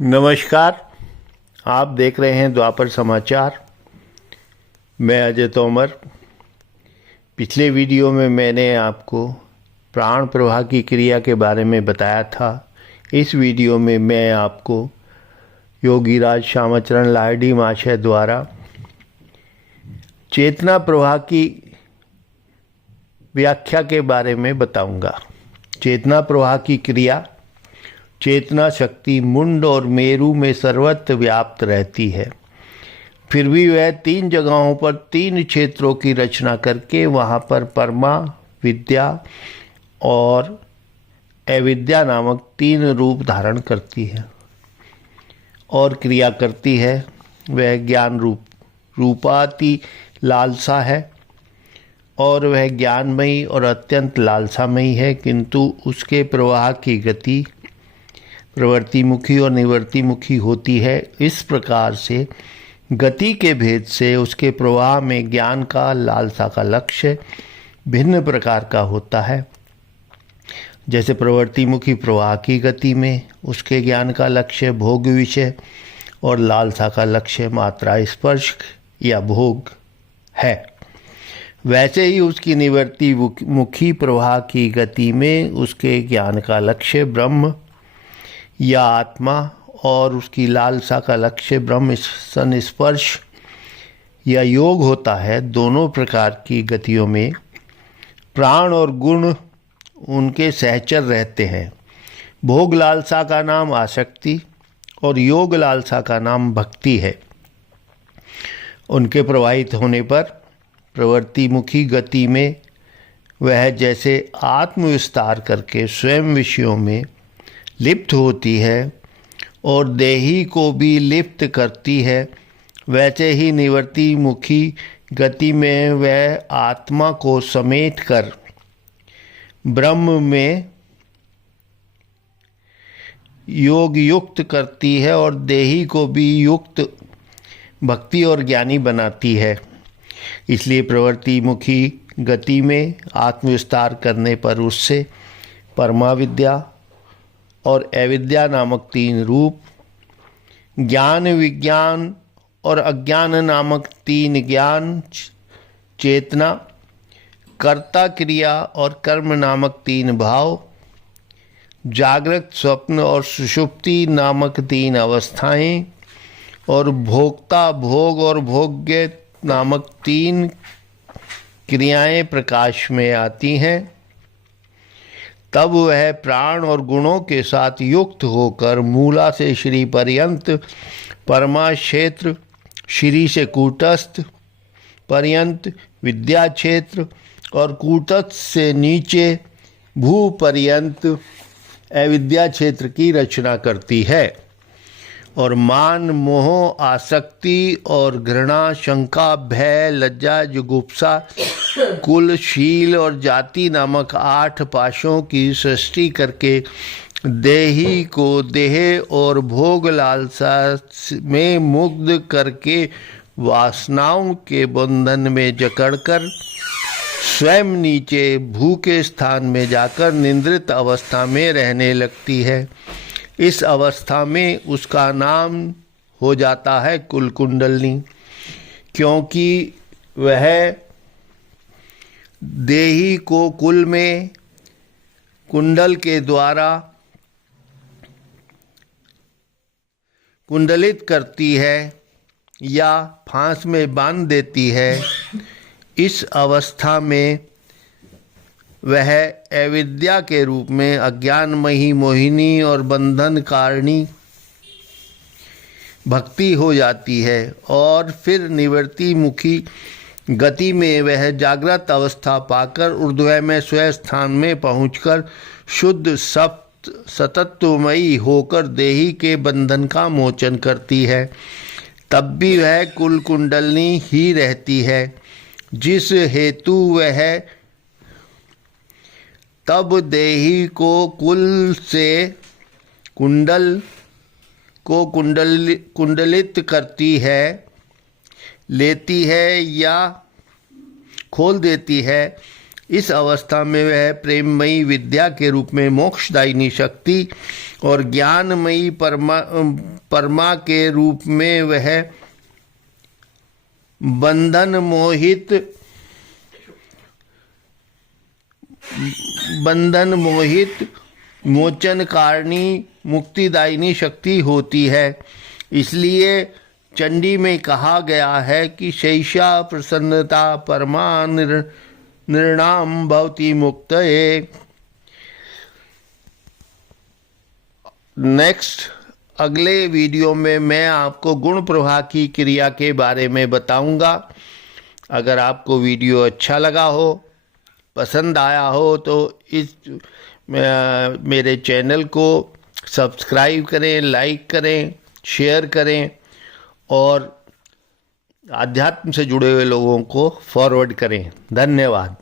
नमस्कार। आप देख रहे हैं द्वापर समाचार। मैं अजय तोमर। पिछले वीडियो में मैंने आपको प्राण प्रवाह की क्रिया के बारे में बताया था। इस वीडियो में मैं आपको योगीराज श्यामाचरण लाहिड़ी महाशय द्वारा चेतना प्रवाह की व्याख्या के बारे में बताऊंगा। चेतना प्रवाह की क्रिया। चेतना शक्ति मुंड और मेरु में सर्वत्र व्याप्त रहती है, फिर भी वह 3 जगहों पर 3 क्षेत्रों की रचना करके वहाँ पर परमा, विद्या और अविद्या नामक 3 रूप धारण करती है और क्रिया करती है। वह ज्ञान रूपाति लालसा है और वह ज्ञानमयी और अत्यंत लालसामयी है, किंतु उसके प्रवाह की गति प्रवृत्तिमुखी और निवृत्तिमुखी होती है। इस प्रकार से गति के भेद से उसके प्रवाह में ज्ञान का, लालसा का लक्ष्य भिन्न प्रकार का होता है। जैसे प्रवृत्तिमुखी प्रवाह की गति में उसके ज्ञान का लक्ष्य भोग विषय और लालसा का लक्ष्य मात्रा स्पर्श या भोग है, वैसे ही उसकी निवृत्तिमुखी प्रवाह की गति में उसके ज्ञान का लक्ष्य ब्रह्म या आत्मा और उसकी लालसा का लक्ष्य ब्रह्म संस्पर्श या योग होता है। दोनों प्रकार की गतियों में प्राण और गुण उनके सहचर रहते हैं। भोग लालसा का नाम आसक्ति और योग लालसा का नाम भक्ति है। उनके प्रवाहित होने पर प्रवृत्तिमुखी गति में वह जैसे आत्मविस्तार करके स्वयं विषयों में लिप्त होती है और देही को भी लिप्त करती है, वैसे ही निवृत्तिमुखी गति में वह आत्मा को समेट कर ब्रह्म में योग युक्त करती है और देही को भी युक्त भक्ति और ज्ञानी बनाती है। इसलिए प्रवृत्तिमुखी गति में आत्मविस्तार करने पर उससे परमाविद्या और अविद्या नामक 3 रूप, ज्ञान विज्ञान और अज्ञान नामक 3 ज्ञान, चेतना, कर्ता क्रिया और कर्म नामक 3 भाव, जागृत स्वप्न और सुषुप्ति नामक 3 अवस्थाएं और भोक्ता भोग और भोग्य नामक 3 क्रियाएं प्रकाश में आती हैं। तब वह प्राण और गुणों के साथ युक्त होकर मूला से श्री पर्यंत, परमा क्षेत्र, श्री से कूटस्थ पर्यंत, विद्या क्षेत्र और कूटस्थ से नीचे भू पर्यंत अविद्या क्षेत्र की रचना करती है और मान, मोह, आसक्ति और घृणा, शंका, भय, लज्जा, जुगुप्सा, कुल, शील और जाति नामक 8 पाशों की सृष्टि करके देही को देह और भोग लालसा में मुग्ध करके वासनाओं के बंधन में जकड़कर स्वयं नीचे भू के स्थान में जाकर निद्रित अवस्था में रहने लगती है। इस अवस्था में उसका नाम हो जाता है कुल कुंडलनी, क्योंकि वह देही को कुल में कुंडल के द्वारा कुंडलित करती है या फांस में बांध देती है। इस अवस्था में वह अविद्या के रूप में अज्ञानमयी मोहिनी और बंधन कारिणी भक्ति हो जाती है और फिर निवृत्तिमुखी गति में वह जागृत अवस्था पाकर ऊर्ध्व में स्वस्थान में पहुंचकर शुद्ध सतत्वमयी होकर देही के बंधन का मोचन करती है। तब भी वह कुल कुंडलनी ही रहती है, जिस हेतु वह तब देही को कुल से कुंडलित करती है, लेती है या खोल देती है इस अवस्था में वह प्रेममयी विद्या के रूप में मोक्षदायिनी शक्ति और ज्ञानमयी परमा के रूप में वह बंधन मोहित मोचन कारणी मुक्तिदायिनी शक्ति होती है। इसलिए चंडी में कहा गया है कि शैषा प्रसन्नता परमा निर्णाम भवति मुक्तये। नेक्स्ट अगले वीडियो में मैं आपको गुण प्रवाह की क्रिया के बारे में बताऊंगा। अगर आपको वीडियो अच्छा लगा हो, पसंद आया हो तो इस मेरे चैनल को सब्सक्राइब करें, लाइक करें, शेयर करें और आध्यात्म से जुड़े हुए लोगों को फॉरवर्ड करें। धन्यवाद।